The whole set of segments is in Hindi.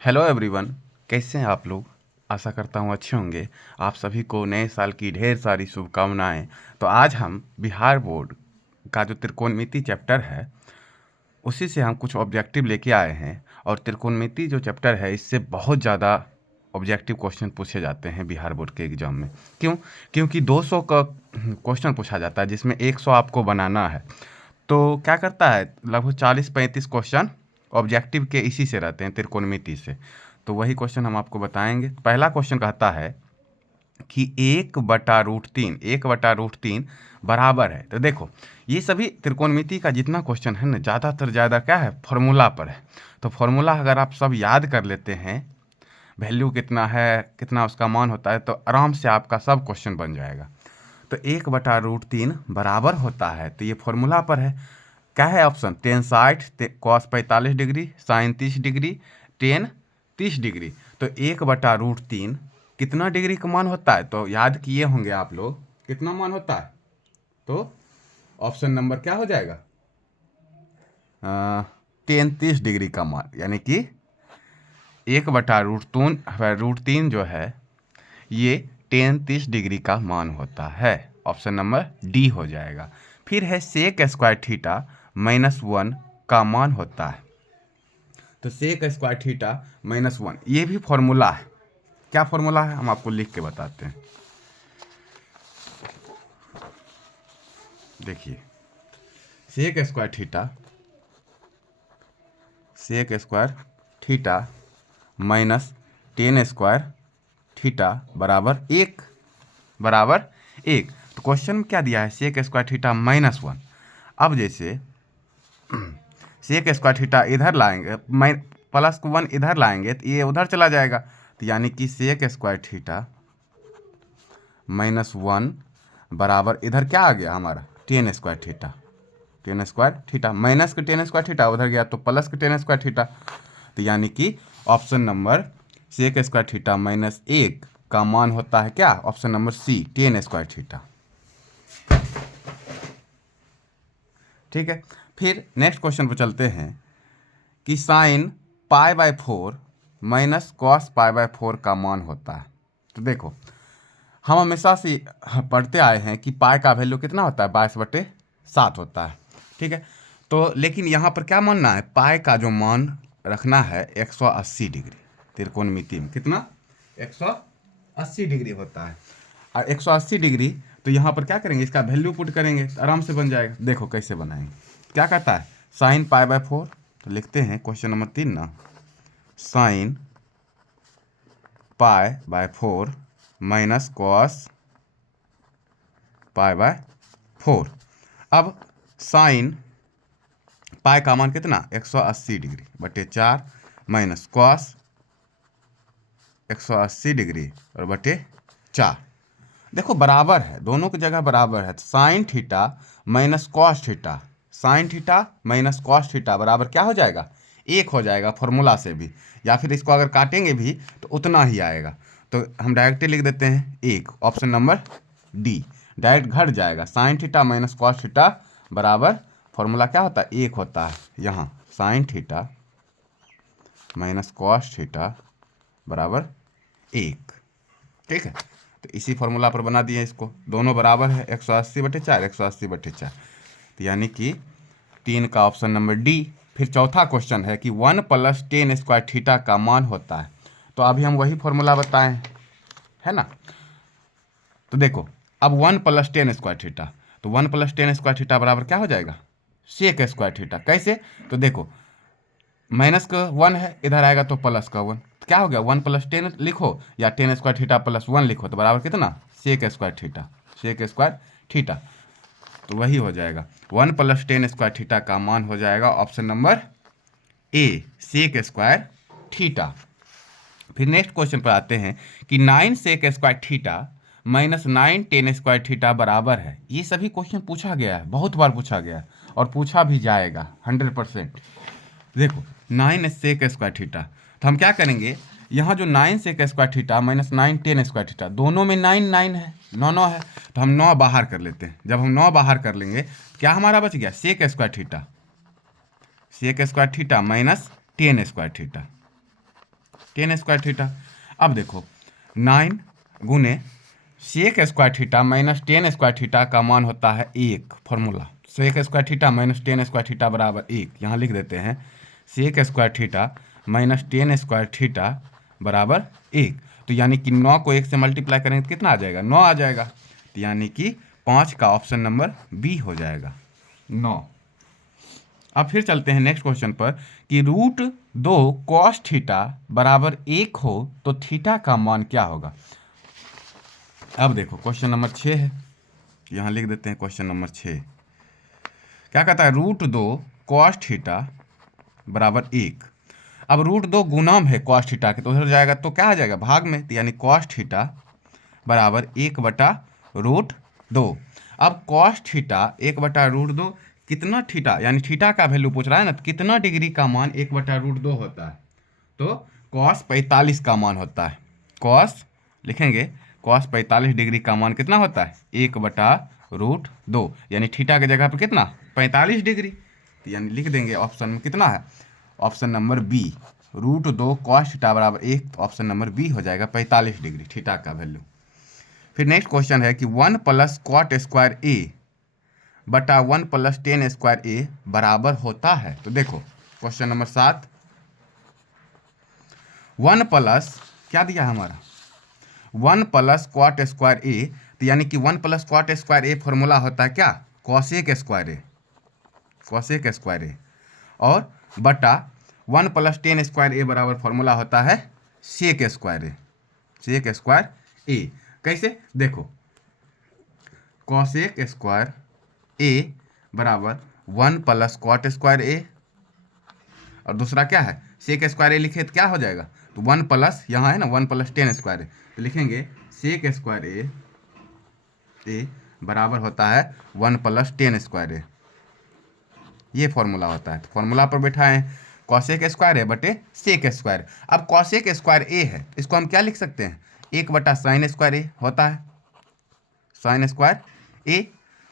Hello everyone. कैसे हैं आप लोग? आशा करता हूँ अच्छे होंगे। आप सभी को नए साल की ढेर सारी शुभकामनाएं। तो आज हम बिहार बोर्ड का जो त्रिकोणमिति चैप्टर है उसी से हम कुछ ऑब्जेक्टिव लेके आए हैं। और त्रिकोणमिति जो चैप्टर है इससे बहुत ज़्यादा ऑब्जेक्टिव क्वेश्चन पूछे जाते हैं बिहार बोर्ड के एग्ज़ाम में। क्यों? क्योंकि 200 का क्वेश्चन पूछा जाता है जिसमें 100 आपको बनाना है। तो क्या करता है, लगभग 40-35 क्वेश्चन ऑब्जेक्टिव के इसी से रहते हैं, त्रिकोणमिति से। तो वही क्वेश्चन हम आपको बताएंगे। पहला क्वेश्चन कहता है कि 1/√3 बराबर है। तो देखो, ये सभी त्रिकोणमिति का जितना क्वेश्चन है ना, ज़्यादातर ज़्यादा क्या है, फॉर्मूला पर है। तो फॉर्मूला अगर आप सब याद कर लेते हैं, वैल्यू कितना है, कितना उसका मान होता है, तो आराम से आपका सब क्वेश्चन बन जाएगा। तो 1/√3 बराबर होता है, तो ये फॉर्मूला पर है। क्या है option? Tan 60, cos 45 degree, sine 30 degree, tan 30 degree. तो 1/√3 कितना डिग्री का मान होता है? तो याद किए होंगे आप लोग, कितना मान होता है? तो ऑप्शन नंबर क्या हो जाएगा? टेन 30 डिग्री का मान, यानी कि 1/√3 जो है ये टेन 30 डिग्री का मान होता है। ऑप्शन नंबर डी हो जाएगा। फिर है सेक स्क्वायर थीटा -1 का मान होता है। तो सेक स्क्वायर थीटा -1 ये भी फॉर्मूला है। क्या फॉर्मूला है, हम आपको लिख के बताते हैं। देखिए, sec square theta minus tan square theta बराबर 1। तो क्वेश्चन में क्या दिया है? Sec square theta -1। अब जैसे सेक स्क्वायर थीटा इधर लाएंगे, +1 इधर लाएंगे तो ये उधर चला जाएगा। तो यानी कि सेक स्क्वायर थीटा -1 बराबर इधर क्या आ गया हमारा? टेन स्क्वायर थीटा माइनस के टेन स्क्वायर थीटा उधर गया तो प्लस के टेन स्क्वायर थीटा। तो यानी कि option number sec square theta -1 का मान होता है क्या? Option number C, tan square theta. ठीक है। फिर नेक्स्ट क्वेश्चन पर चलते हैं कि साइन π/4 माइनस कॉस π/4 का मान होता है। तो देखो, हम हमेशा से पढ़ते आए हैं कि पाई का वैल्यू कितना होता है? 22/7 होता है। ठीक है। तो लेकिन यहाँ पर क्या मानना है? पाई का जो मान रखना है 180 डिग्री। त्रिकोणमिति में कितना? 180 डिग्री होता है। और 180 डिग्री, तो यहाँ पर क्या करेंगे? इसका वैल्यू पुट करेंगे तो आराम से बन जाएगा। देखो कैसे बनाएंगे। क्या कहता है? साइन π/4, तो लिखते हैं क्वेश्चन नंबर 3 ना, साइन π/4 माइनस कॉस π/4। अब साइन पाई का मान कितना? 180 डिग्री बटे 4 माइनस कॉस 180 डिग्री और बटे 4। देखो बराबर है, दोनों की जगह बराबर है। Sine theta minus cos theta, sine theta minus cos theta बराबर क्या हो जाएगा? 1 हो जाएगा फॉर्मूला से भी, या फिर इसको अगर काटेंगे भी तो उतना ही आएगा। तो हम डायरेक्ट लिख देते हैं 1, ऑप्शन नंबर डी। डायरेक्ट घट जाएगा। Sine theta minus cos theta बराबर फॉर्मूला क्या होता है? 1 होता है। यहाँ sine theta minus cos theta बराबर 1। ठीक है। तो इसी फॉर्मूला पर बना दिए इसको, दोनों बराबर है 180/4, 180/4। तो यानी कि 3 का ऑप्शन नंबर डी। फिर चौथा क्वेश्चन है कि 1 + टेन स्क्वायर थीटा का मान होता है। तो अभी हम वही फॉर्मूला बताएं, है ना। तो देखो, अब 1 + टेन स्क्वायर थीटा, तो 1 + टेन स्क्वायर थीटा बराबर क्या हो जाएगा? Sec square theta. कैसे? तो देखो, माइनस का 1 है, इधर आएगा तो प्लस का 1। तो क्या हो गया? 1 + टेन लिखो या टेन स्क्वायर थीटा +1 लिखो, तो बराबर कितना? Sec square theta. तो वही हो जाएगा, 1 + टेन स्क्वायर थीटा का मान हो जाएगा option number A, sec square theta. फिर नेक्स्ट क्वेश्चन पर आते हैं कि 9 sec square theta -9 tan square theta बराबर है। ये सभी क्वेश्चन पूछा गया है, बहुत बार पूछा गया है और पूछा भी जाएगा 100%। देखो, 9 सेक स्क्वायर थीटा, तो हम क्या करेंगे? यहाँ जो 9 sec square theta -9 tan square theta, दोनों में 9 9 है, 9 9 है। तो हम 9 बाहर कर लेते हैं। जब हम 9 बाहर कर लेंगे, क्या हमारा बच गया? Sec square theta minus tan square theta. Tan square theta. अब देखो 9 गुने sec square theta minus tan square theta का मान होता है 1। Formula sec square theta minus tan square theta बराबर 1। यहाँ लिख देते हैं sec square theta minus tan square theta बराबर 1। तो यानी कि 9 को 1 से मल्टीप्लाई करेंगे तो कितना आ जाएगा? 9 आ जाएगा। तो यानी कि 5 का ऑप्शन नंबर बी हो जाएगा 9। अब फिर चलते हैं नेक्स्ट क्वेश्चन पर कि √2 कॉस थीटा बराबर 1 हो तो थीटा का मान क्या होगा? अब देखो क्वेश्चन नंबर 6 है, यहाँ लिख देते हैं क्वेश्चन नंबर 6। क्या कहता है? √2 कॉस थीटा बराबर 1। अब √2 गुणाम है कॉस थीटा के, तो उधर जाएगा तो क्या आ जाएगा? भाग में। तो यानी कॉस थीटा बराबर 1/√2। अब कॉस थीटा 1/√2 कितना थीटा, यानी थीटा का वैल्यू पूछ रहा है ना, तो कितना डिग्री का मान 1/√2 होता है? तो कॉस 45 का मान होता है। कॉस लिखेंगे, कॉस 45 डिग्री का मान कितना होता है? 1/√2, यानी थीटा की जगह पर कितना? 45 डिग्री। तो यानी लिख देंगे ऑप्शन में कितना है? Option number B, √2 cos theta बराबर 1। तो ऑप्शन नंबर बी हो जाएगा 45 डिग्री थीटा का वैल्यू। फिर नेक्स्ट क्वेश्चन है कि 1 + कॉट स्क्वायर ए बटा 1 + टेन स्क्वायर ए बराबर होता है। तो देखो क्वेश्चन नंबर 7, 1 प्लस क्या दिया है हमारा? 1 + कॉट स्क्वायर ए। तो यानी कि 1 + कॉट स्क्वायर ए फॉर्मूला होता है क्या? कॉसेक स्क्वायर ए, कॉसेक स्क्वायर ए। और बटा 1 + टेन स्क्वायर ए बराबर फॉर्मूला होता है सेक स्क्वायर ए, सेक स्क्वायर ए। कैसे? देखो कॉसेक स्क्वायर ए बराबर 1 + कॉट स्क्वायर ए, और दूसरा क्या है? सेक स्क्वायर ए लिखे तो क्या हो जाएगा? तो 1 प्लस यहाँ है ना 1 + टेन स्क्वायर ए, तो लिखेंगे सेक स्क्वायर ए बराबर होता है 1 + टेन स्क्वायर ए। ये फॉर्मूला होता है। तो फॉर्मूला पर बैठाएं कॉसेक स्क्वायर ए बटे सेक स्क्वायर। अब कॉसेक स्क्वायर ए है, इसको हम क्या लिख सकते हैं? 1/sin स्क्वायर ए होता है, साइन स्क्वायर ए।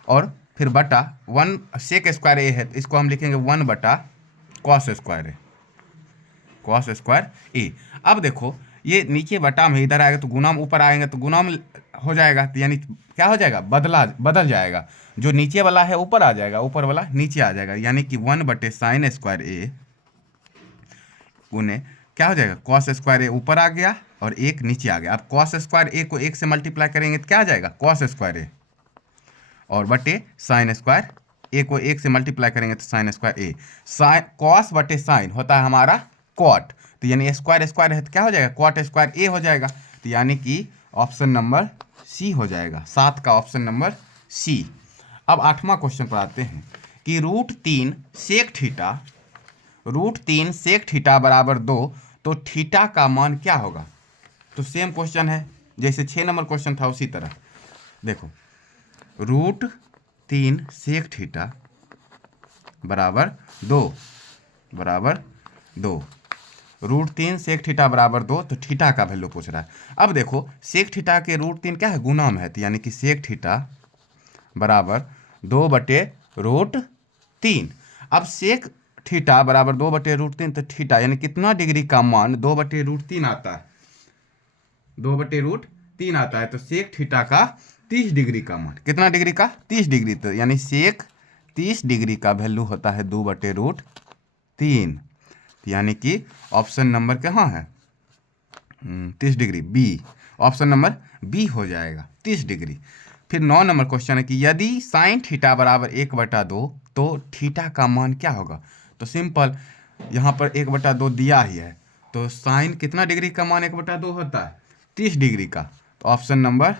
और फिर बटा 1 सेक स्क्वायर ए है, तो इसको हम लिखेंगे 1/कॉस स्क्वायर ए, कॉस स्क्वायर ए। अब देखो ये नीचे बटा में इधर आएगा तो गुणाम ऊपर आएंगे तो गुणाम हो जाएगा। तो यानी क्या हो जाएगा? बदल जाएगा। जो नीचे वाला है ऊपर आ जाएगा, ऊपर वाला नीचे आ जाएगा। यानी कि 1/sin स्क्वायर ए गुने क्या हो जाएगा? कॉस स्क्वायर ए ऊपर आ गया और 1 नीचे आ गया। अब कॉस स्क्वायर ए को 1 से मल्टीप्लाई करेंगे तो क्या आ जाएगा? कॉस स्क्वायर ए, और बटे साइन स्क्वायर ए को 1 से मल्टीप्लाई करेंगे तो साइन स्क्वायर ए। साइन कॉस बटे साइन होता है हमारा कॉट, तो यानी स्क्वायर स्क्वायर है तो क्या हो जाएगा? कॉट स्क्वायर ए हो जाएगा। तो यानी कि ऑप्शन नंबर सी हो जाएगा, 7 का ऑप्शन नंबर सी। अब 8वां क्वेश्चन पर आते हैं कि √3 सेक थीटा, √3 सेक थीटा बराबर 2, तो थीटा का मान क्या होगा? तो सेम क्वेश्चन है जैसे 6 नंबर क्वेश्चन था उसी तरह। देखो √3 सेक थीटा बराबर 2, √3 सेक थीटा बराबर 2, तो थीटा का वैल्यू पूछ रहा है। अब देखो सेक थीटा के √3 क्या है? गुणाम है, तो यानी कि सेक थीटा बराबर 2/√3। अब सेक थीटा बराबर 2/√3, तो थीटा यानी कितना डिग्री का मान 2/√3 आता है? 2/√3 आता है। तो सेक थीटा का 30 डिग्री का मान, कितना डिग्री का? 30 डिग्री। तो यानी सेक 30 डिग्री का वैल्यू होता है 2/√3। यानी कि ऑप्शन नंबर कहाँ है? 30 degree, B. Option number B हो जाएगा 30 डिग्री। फिर 9 नंबर क्वेश्चन है कि यदि साइन थीटा बराबर 1/2 तो थीटा का मान क्या होगा? तो सिंपल, यहाँ पर 1/2 दिया ही है, तो साइन कितना डिग्री का मान 1/2 होता है? 30 डिग्री का। तो ऑप्शन नंबर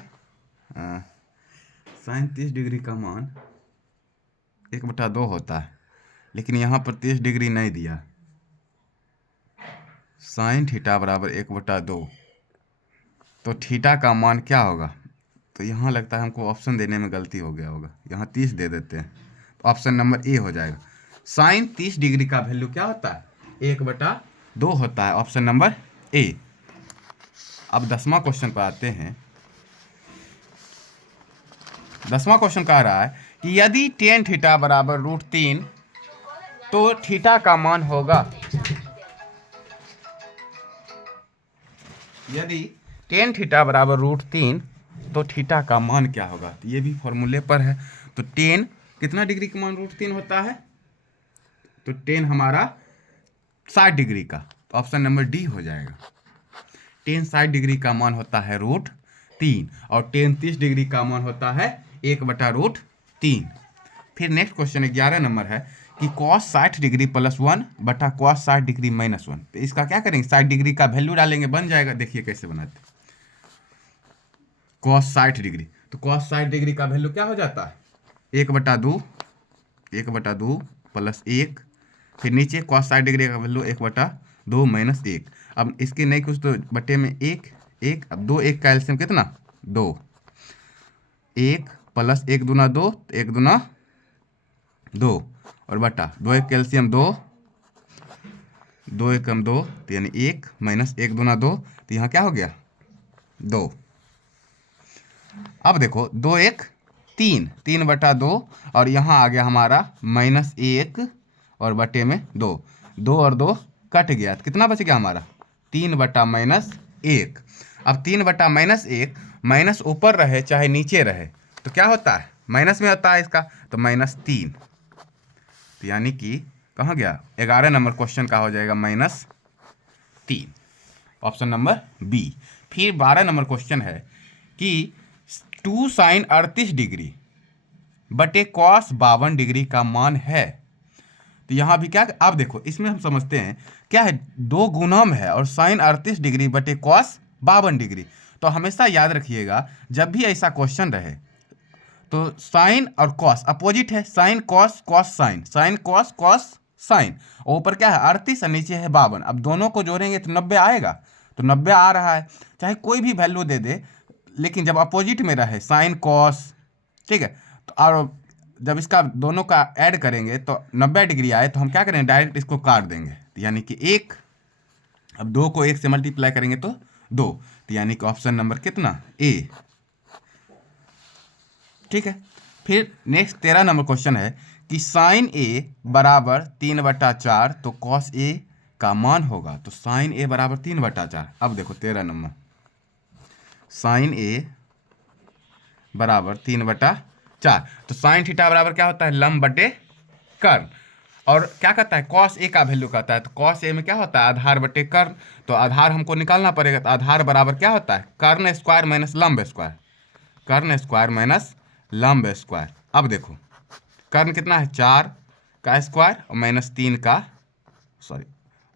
साइन 30 डिग्री का मान 1/2 होता है, लेकिन यहाँ पर 30 डिग्री नहीं दिया। साइन थीटा बराबर 1/2, तो थीटा का मान क्या होगा? तो यहाँ लगता है हमको ऑप्शन देने में गलती हो गया होगा, यहाँ 30 दे देते हैं। तो ऑप्शन नंबर ए हो जाएगा। साइन 30 डिग्री का वैल्यू क्या होता है? 1/2 होता है, ऑप्शन नंबर ए। अब 10वां क्वेश्चन पर आते हैं। 10वां क्वेश्चन कह रहा है कि यदि टेन थीटा बराबर √3 तो थीटा का मान होगा। यदि टेन थीटा बराबर √3 तो थीटा का मान क्या होगा, तो ये भी फॉर्मूले पर है। तो टेन कितना डिग्री का मान √3 होता है, तो टेन हमारा 60 डिग्री का, तो ऑप्शन नंबर डी हो जाएगा। टेन 60 डिग्री का मान होता है √3 और टेन 30 डिग्री का मान होता है 1/√3। फिर नेक्स्ट क्वेश्चन 11 नंबर है कि cos 60 डिग्री +1 बटा cos 60 डिग्री -1। तो इसका क्या करेंगे, 60 डिग्री का वैल्यू डालेंगे, बन जाएगा। देखिए कैसे बनाते, cos 60 डिग्री, तो cos 60 डिग्री का वैल्यू क्या हो जाता है, 1/2 +1, फिर नीचे cos 60 डिग्री का वैल्यू 1/2 -1। अब इसके नहीं कुछ तो बटे में 1, अब 2 1 का एलसीएम कितना, 2, 1 + 1 दूना 2, 1 दूना 2 और बटा 2 1 कैल्शियम 2, 2 1 2, तो यानी 1 -1 दूना 2, तो यहाँ क्या हो गया 2। अब देखो 2 1 3, 3/2 और यहाँ आ गया हमारा -1 और बटे में 2, 2 और 2 कट गया, तो कितना बच गया हमारा 3/-1। अब 3/-1, माइनस ऊपर रहे चाहे नीचे रहे तो क्या होता है, माइनस में होता है इसका, तो -3। तो यानी कि कहाँ गया, 11 नंबर क्वेश्चन का हो जाएगा -3, ऑप्शन नंबर बी। फिर 12 नंबर क्वेश्चन है कि 2 sin 38 डिग्री बटे cos 52 डिग्री का मान है। तो यहाँ भी क्या, आप देखो इसमें हम समझते हैं क्या है, दो गुणम है और sin 38 डिग्री बटे cos 52 डिग्री। तो हमेशा याद रखिएगा जब भी ऐसा क्वेश्चन रहे तो साइन और कॉस अपोजिट है, sine cos cos sine, sine cos cos sine, ऊपर क्या है 38 और नीचे है 52। अब दोनों को जोड़ेंगे तो 90 आएगा, तो 90 आ रहा है, चाहे कोई भी वैल्यू दे दे, लेकिन जब अपोजिट में रहे साइन कॉस, ठीक है, तो और जब इसका दोनों का ऐड करेंगे तो 90 डिग्री आए तो हम क्या करेंगे, डायरेक्ट इसको काट देंगे, तो यानी कि 1, अब 2 को 1 से मल्टीप्लाई करेंगे तो 2, तो यानी कि ऑप्शन नंबर कितना, ए। ठीक है। फिर नेक्स्ट 13 नंबर क्वेश्चन है कि साइन ए बराबर 3/4 तो कॉस ए का मान होगा, तो साइन ए बराबर 3/4। अब देखो 13 नंबर, साइन ए बराबर 3/4, तो साइन थीटा बराबर क्या होता है, लंब बटे कर्ण, और क्या कहता है कॉस ए का वैल्यू कहता है, तो कॉस ए में क्या होता है आधार बटे कर्ण, तो आधार हमको निकालना पड़ेगा, तो आधार बराबर क्या होता है कर्ण स्क्वायर माइनस लंब स्क्वायर, कर्ण स्क्वायर माइनस लंब स्क्वायर। अब देखो कर्ण कितना है 4 का स्क्वायर और -3 का, सॉरी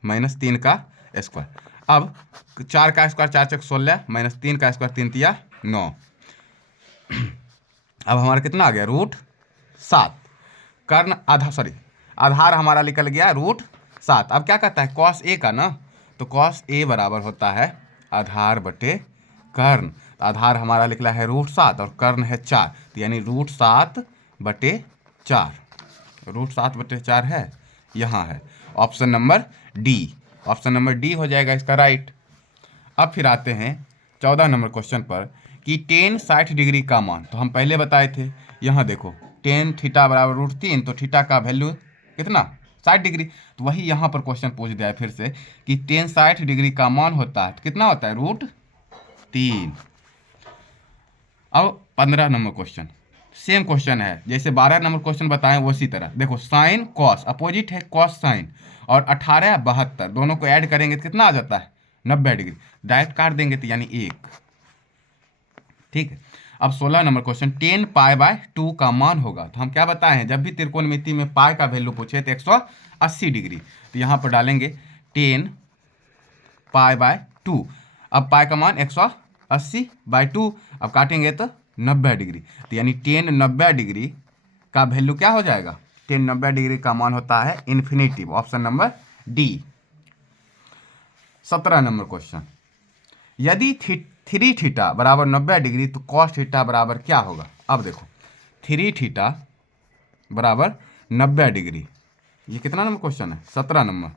-3 का स्क्वायर। अब 4 का स्क्वायर 4 चौक 16, -3 का स्क्वायर 3 तिया 9। अब हमारा कितना आ गया √7, कर्ण आधा, सॉरी आधार हमारा निकल गया √7। अब क्या कहता है कॉस ए का ना, तो कॉस ए बराबर होता है आधार बटे कर्ण, आधार हमारा निकला है √7 और कर्ण है 4, तो यानी √7/4, √7/4 है, यहाँ है option number D, option number D हो जाएगा इसका राइट। अब फिर आते हैं 14 नंबर क्वेश्चन पर कि टेन 60 डिग्री का मान, तो हम पहले बताए थे, यहाँ देखो टेन थीटा बराबर √3, तो थीटा का वैल्यू कितना 60 डिग्री, तो वही यहाँ पर क्वेश्चन पूछ दिया है फिर से कि टेन 60 डिग्री का मान होता है, तो कितना होता है √3। अब 15 नंबर क्वेश्चन सेम क्वेश्चन है जैसे 12 नंबर क्वेश्चन बताएं उसी तरह, देखो साइन कॉस अपोजिट है कॉस साइन, और 18 72 दोनों को ऐड करेंगे तो कितना आ जाता है 90 डिग्री, डायरेक्ट काट देंगे तो यानी 1। ठीक है। अब 16 नंबर क्वेश्चन 10 π/2 का मान होगा, तो हम क्या बताए हैं जब भी त्रिकोणमिति में पाई का वैल्यू पूछे तो 180 डिग्री, तो यहाँ पर डालेंगे 10 π/2। अब पाई का मान 180/2, अब काटेंगे तो 90 डिग्री, तो यानी 10 90 डिग्री का वैल्यू क्या हो जाएगा, 10 90 डिग्री का मान होता है infinitive, option number D. 17 number question, यदि 3 थीटा बराबर 90 डिग्री तो कॉस थीटा बराबर क्या होगा। अब देखो 3 थीटा बराबर 90 डिग्री, ये कितना नंबर क्वेश्चन है 17 नंबर,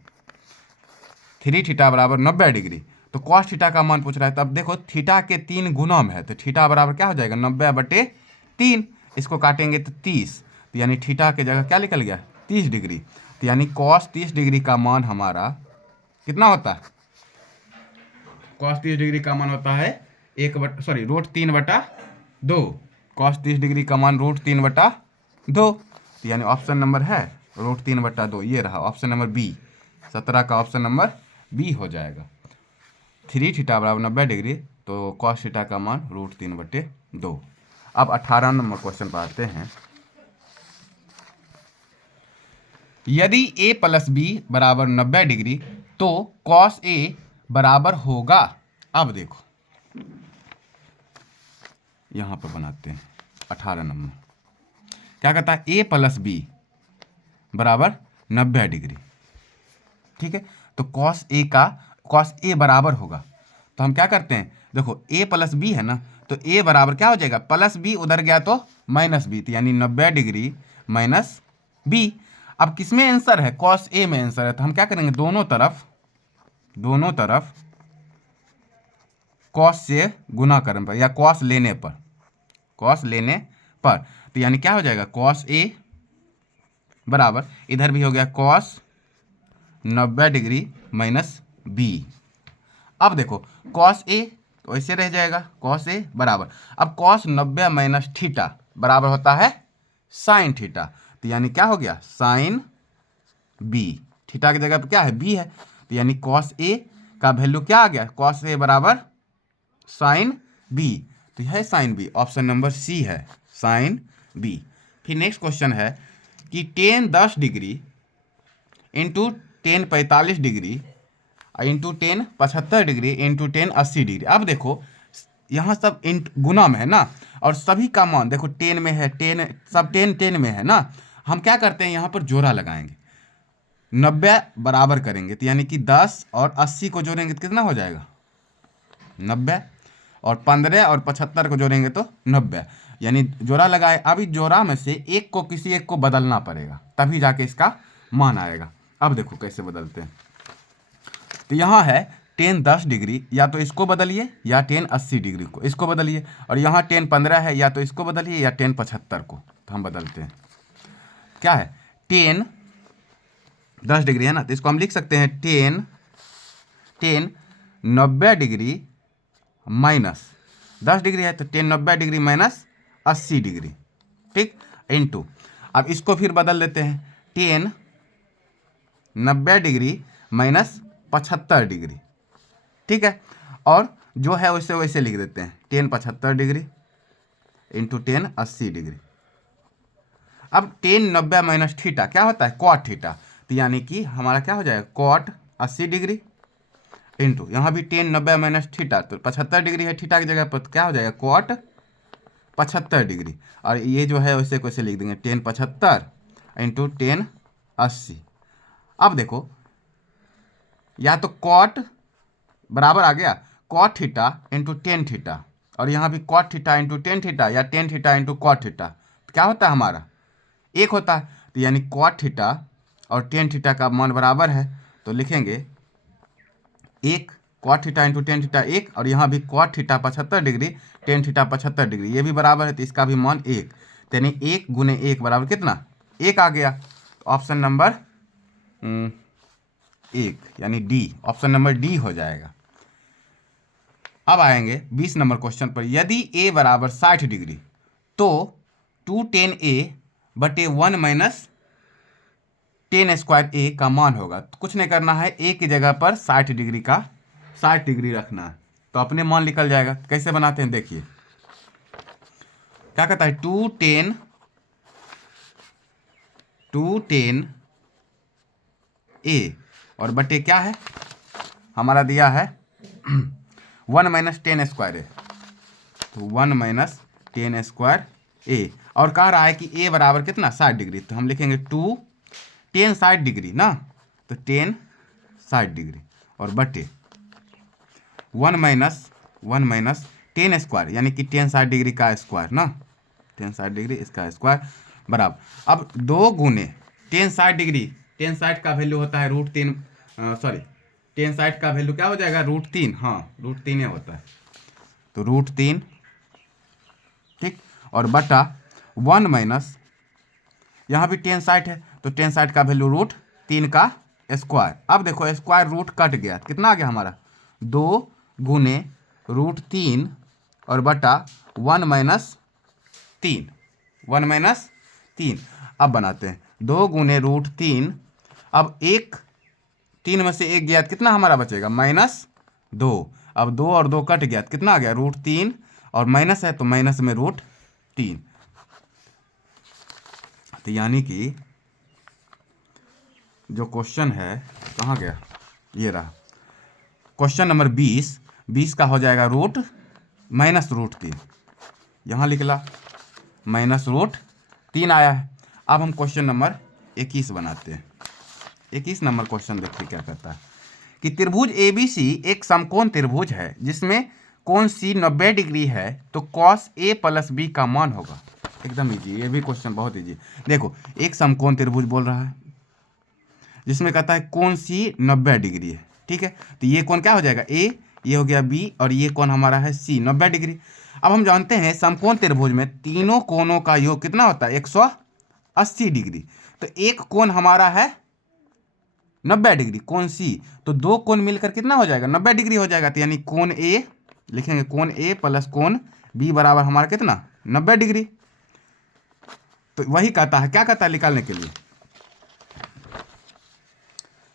3 थीटा बराबर 90 डिग्री, तो कॉस थीटा का मान पूछ रहा है, तब देखो थीटा के 3 गुणम है, तो थीटा बराबर क्या हो जाएगा 90/3, इसको काटेंगे तो 30, तो यानी थीटा के जगह क्या निकल गया 30 डिग्री, तो यानी कॉस 30 डिग्री का मान हमारा कितना होता है कॉस 30 डिग्री का मान होता है रूट 3/2। कॉस 30 डिग्री का मान रूट 3/2, तो यानी ऑप्शन नंबर है रूट 3/2। ये रहा ऑप्शन नंबर बी, 17 का ऑप्शन नंबर बी हो जाएगा। 3 थीटा बराबर 90 डिग्री, तो कॉस थीटा का मान रूट 3/2। अब 18 नंबर क्वेश्चन पर आते हैं। यदि a प्लस बी बराबर 90 डिग्री तो कॉस a बराबर होगा। अब देखो यहां पर बनाते हैं 18 नंबर, क्या कहता है a प्लस बी बराबर 90 डिग्री, ठीक है। तो कॉस ए बराबर होगा, तो हम क्या करते हैं, देखो a प्लस बी है ना, तो a बराबर क्या हो जाएगा, प्लस बी उधर गया तो माइनस बी, तो यानी 90 डिग्री माइनस बी। अब किस में आंसर है, कॉस ए में आंसर है, तो हम क्या करेंगे, दोनों तरफ कॉस से गुना करने पर या कॉस लेने पर, तो यानी क्या हो जाएगा, कॉस ए बराबर इधर भी हो गया कॉस 90 डिग्री माइनस बी। अब देखो कॉस ए तो ऐसे रह जाएगा, कॉस ए बराबर, अब कॉस 90 माइनस थीटा बराबर होता है साइन थीटा, तो यानी क्या हो गया, साइन बी। थीटा की जगह पर क्या है, बी है, तो यानी कॉस ए का वैल्यू क्या आ गया, कॉस ए बराबर साइन बी, तो यह है sine B, option number C है साइन बी। फिर नेक्स्ट क्वेश्चन है कि tan 10 degree into 10 45 degree into 10 75 degree into 10 80 degree. अब देखो यहाँ सब गुना में है ना, और सभी का मान देखो 10 में है, 10 सब 10 में है ना, हम क्या करते हैं यहाँ पर जोड़ा लगाएंगे, 90 बराबर करेंगे, तो यानी कि 10 और 80 को जोड़ेंगे तो कितना हो जाएगा 90, और 15 और 75 को जोड़ेंगे तो 90, यानी जोड़ा लगाए। अभी जोड़ा में से एक को किसी एक को बदलना पड़ेगा, तभी जाके इसका मान आएगा। अब देखो कैसे बदलते हैं, तो यहाँ है 10 10 डिग्री, या तो इसको बदलिए या 10 80 डिग्री को इसको बदलिए, और यहाँ 10 15 है, या तो इसको बदलिए या 10 75 को, तो हम बदलते हैं। क्या है 10 10 डिग्री है ना, तो इसको हम लिख सकते हैं 10 90 डिग्री माइनस 10 डिग्री है, तो 10 90 डिग्री माइनस 80 डिग्री, ठीक, इंटू, अब इसको फिर बदल देते हैं 10 90 डिग्री माइनस 75 डिग्री, ठीक है, और जो है वैसे वैसे लिख देते हैं 10 75 डिग्री इंटू 10 80 डिग्री। अब 10 90 माइनस थीटा क्या होता है, कॉट थीटा, तो यानी कि हमारा क्या हो जाएगा, कॉट 80 डिग्री इंटू यहाँ भी 10 90 माइनस थीटा, तो 75 डिग्री है थीटा की जगह पर, तो क्या हो जाएगा कॉट 75 डिग्री, और ये जो है वैसे कैसे लिख देंगे 10 75 इंटू 10 80। अब देखो या तो कॉट बराबर आ गया कॉट थीटा इंटू 10 थीटा, और यहाँ भी कॉट थीटा इंटू 10 थीटा, या 10 थीटा इंटू कॉट थीटा, तो क्या होता है हमारा एक होता है, तो यानी कॉट थीटा और 10 थीटा का मान बराबर है, तो लिखेंगे एक, कॉट थीटा इंटू 10 थीटा एक, और यहाँ भी cot theta 75 degree 10 theta 75 degree, ये भी बराबर है, तो इसका भी मान एक, तो यानी 1 गुने 1 बराबर कितना, एक आ गया, तो ऑप्शन नंबर एक यानी डी, ऑप्शन नंबर डी हो जाएगा। अब आएंगे 20 नंबर क्वेश्चन पर, यदि a बराबर 60 डिग्री तो 210a बटे 1 माइनस 10 स्क्वायर a का मान होगा। तो कुछ नहीं करना है, a की जगह पर 60 डिग्री का 60 डिग्री रखना है, तो अपने मान निकल जाएगा। कैसे बनाते हैं देखिए, क्या कहता है 210 a और बटे क्या है हमारा दिया है 1 माइनस 10 स्क्वायर है, तो 1 माइनस 10 स्क्वायर ए, और कह रहा है कि ए बराबर कितना 60 डिग्री, तो हम लिखेंगे 10 60 डिग्री ना, तो 10 60 डिग्री और बटे 1 माइनस 10 स्क्वायर, यानी कि 10 60 डिग्री का स्क्वायर ना, 10 60 डिग्री इसका स्क्वायर बराबर। अब 2 गुने 10 60 डिग्री, 10 60 का वैल्यू होता है √3, 10 60 का वैल्यू क्या हो जाएगा √3, हाँ √3 होता है, तो √3, ठीक, और बटा 1 माइनस यहाँ भी 10 60 है, तो 10 60 का वैल्यू √3 का स्क्वायर। अब देखो स्क्वायर रूट कट गया, कितना आ गया हमारा 2 गुने √3 और बटा 1 - 3, 1 - 3। अब बनाते हैं 2 गुने √3। अब 3 में से 1 गया तो कितना हमारा बचेगा? -2। अब 2 और 2 कट गया तो कितना आ गया? √3 और माइनस है तो माइनस में √3। तो यानी कि जो क्वेश्चन है कहाँ गया? ये रहा क्वेश्चन नंबर 20 का हो जाएगा -√3। यहाँ लिख ला -√3 आया है। अब हम क्वेश्चन नंबर 21 बनाते हैं। 21 नंबर क्वेश्चन देखिए क्या कहता है कि त्रिभुज ABC एक समकोण त्रिभुज है जिसमें कोण C 90 डिग्री है, तो cos A + B का मान होगा। एकदम इजी, ये भी क्वेश्चन बहुत इजी। देखो एक समकोण त्रिभुज बोल रहा है जिसमें कहता है कोण C 90 डिग्री है, ठीक है। तो ये कोण क्या हो जाएगा? A, ये हो गया B और ये कोण हमारा है C 90 डिग्री। अब हम जानते हैं समकोण त्रिभुज में तीनों कोणों का योग कितना होता है? 180 डिग्री। तो एक कोण हमारा है 90 डिग्री, कोण C, तो दो कोण मिलकर कितना हो जाएगा? 90 डिग्री हो जाएगा। तो यानी कोण A लिखेंगे, कोण A + कोण B बराबर हमारा कितना? 90 डिग्री। तो वही कहता है, क्या कहता है निकालने के लिए?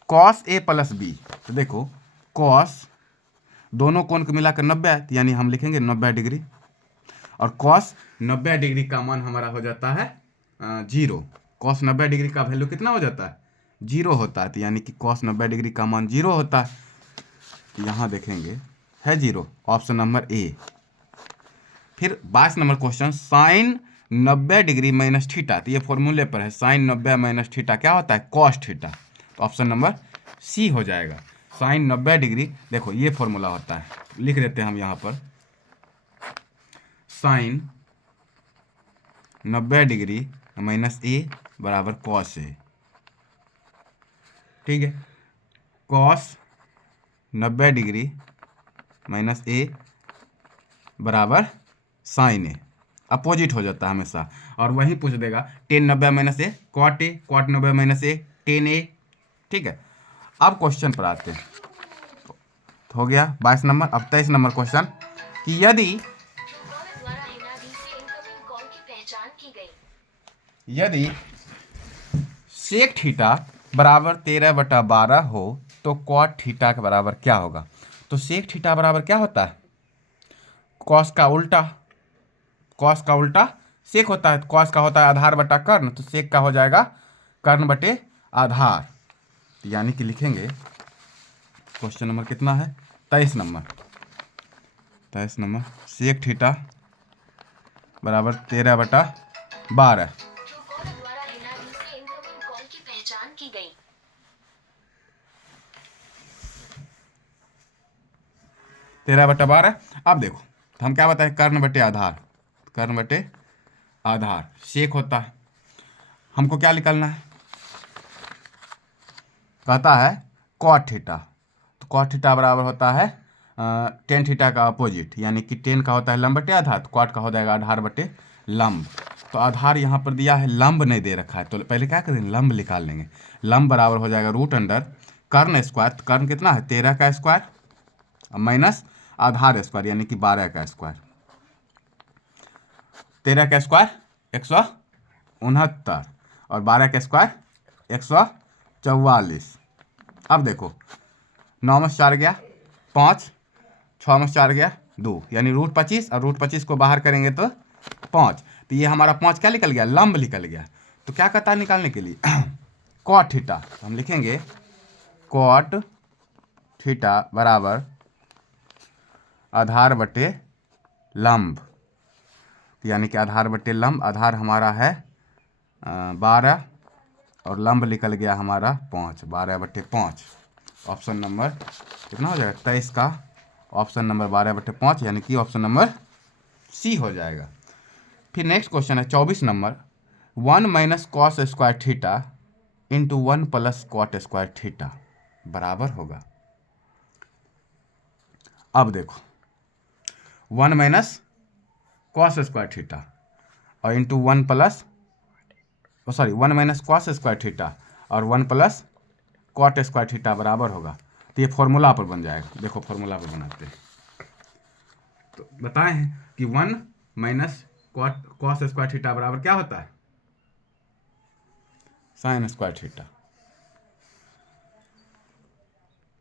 cos A + B। तो देखो cos दोनों कोण को मिलाकर 90 है, तो यानी हम लिखेंगे 90 डिग्री। और cos 90 डिग्री का मान हमारा हो जाता है 0। cos 90 डिग्री का वैल्यू कितना हो जाता है? 0 होता है। तो यानी कि cos 90 डिग्री का मान 0 होता है। तो यहाँ देखेंगे है 0, ऑप्शन नंबर A। फिर 22 number question, sin 90 degree minus theta. तो ये फॉर्मूले पर है, sin 90 माइनस थीटा क्या होता है? cos theta. तो ऑप्शन नंबर C हो जाएगा। sin 90 डिग्री, देखो ये फॉर्मूला होता है, लिख देते हैं हम यहाँ पर, sin 90 डिग्री माइनस A बराबर cos A, ठीक है। cos 90 डिग्री माइनस A बराबर sin A, अपोजिट हो जाता है हमेशा। और वही पूछ देगा tan 90 minus A cot A, cot 90 minus A tan A, ठीक है। अब क्वेश्चन पर आते हैं, हो गया 22 नंबर। अब 23 नंबर क्वेश्चन कि यदि sec थीटा बराबर 13/12 हो तो cot थीटा के बराबर क्या होगा? तो sec थीटा बराबर क्या होता है? cos का उल्टा, cos का उल्टा sec होता है। cos का होता है आधार बटा कर्ण, तो sec का हो जाएगा कर्ण बटे आधार। यानी कि लिखेंगे क्वेश्चन नंबर कितना है? 23 नंबर। 23 नंबर sec थीटा बराबर 13/12। 13/12। अब देखो तो हम क्या बताएं? कर्ण बटे आधार, कर्ण बटे आधार sec होता है। हमको क्या निकालना है? कहता है cot थीटा, तो cot थीटा बराबर होता है tan थीटा का अपोजिट, यानी कि tan का होता है लंब बटे आधार, तो cot का हो जाएगा आधार बटे लंब। तो आधार यहाँ पर दिया है, लंब नहीं दे रखा है, तो पहले क्या करेंगे? लंब निकाल लेंगे। लंब बराबर हो जाएगा √अंडर कर्ण स्क्वायर, तो कर्ण कितना है? 13 का स्क्वायर माइनस आधार स्क्वायर यानी कि 12 का स्क्वायर। 13 का स्क्वायर 169 और 12 का स्क्वायर 144। अब देखो 9 में 4 गया 5, 6 में 4 गया 2, यानी √25 और √25 को बाहर करेंगे तो 5। तो ये हमारा 5 क्या निकल गया? लंब निकल गया। तो क्या कहता है निकालने के लिए? cot theta. तो हम लिखेंगे cot थीटा बराबर आधार बटे लंब, यानी कि आधार बटे लंब। आधार हमारा है 12 और लंब निकल गया हमारा 5, 12/5। ऑप्शन नंबर कितना हो जाएगा? 23 का ऑप्शन नंबर 12/5, यानी कि ऑप्शन नंबर C हो जाएगा। फिर नेक्स्ट क्वेश्चन है 24 number, 1 - cos square theta into 1 + cot square theta बराबर होगा। अब देखो 1 - cos स्क्वायर थीटा और इंटू 1 + 1 - cos स्क्वायर थीटा और 1 + cot स्क्वायर थीटा बराबर होगा। तो ये फॉर्मूला पर बन जाएगा। देखो फॉर्मूला पर बनाते हैं, तो बताएं कि 1 माइनस कॉस स्क्वायर थीटा बराबर क्या होता है, साइन स्क्वायर थीटा।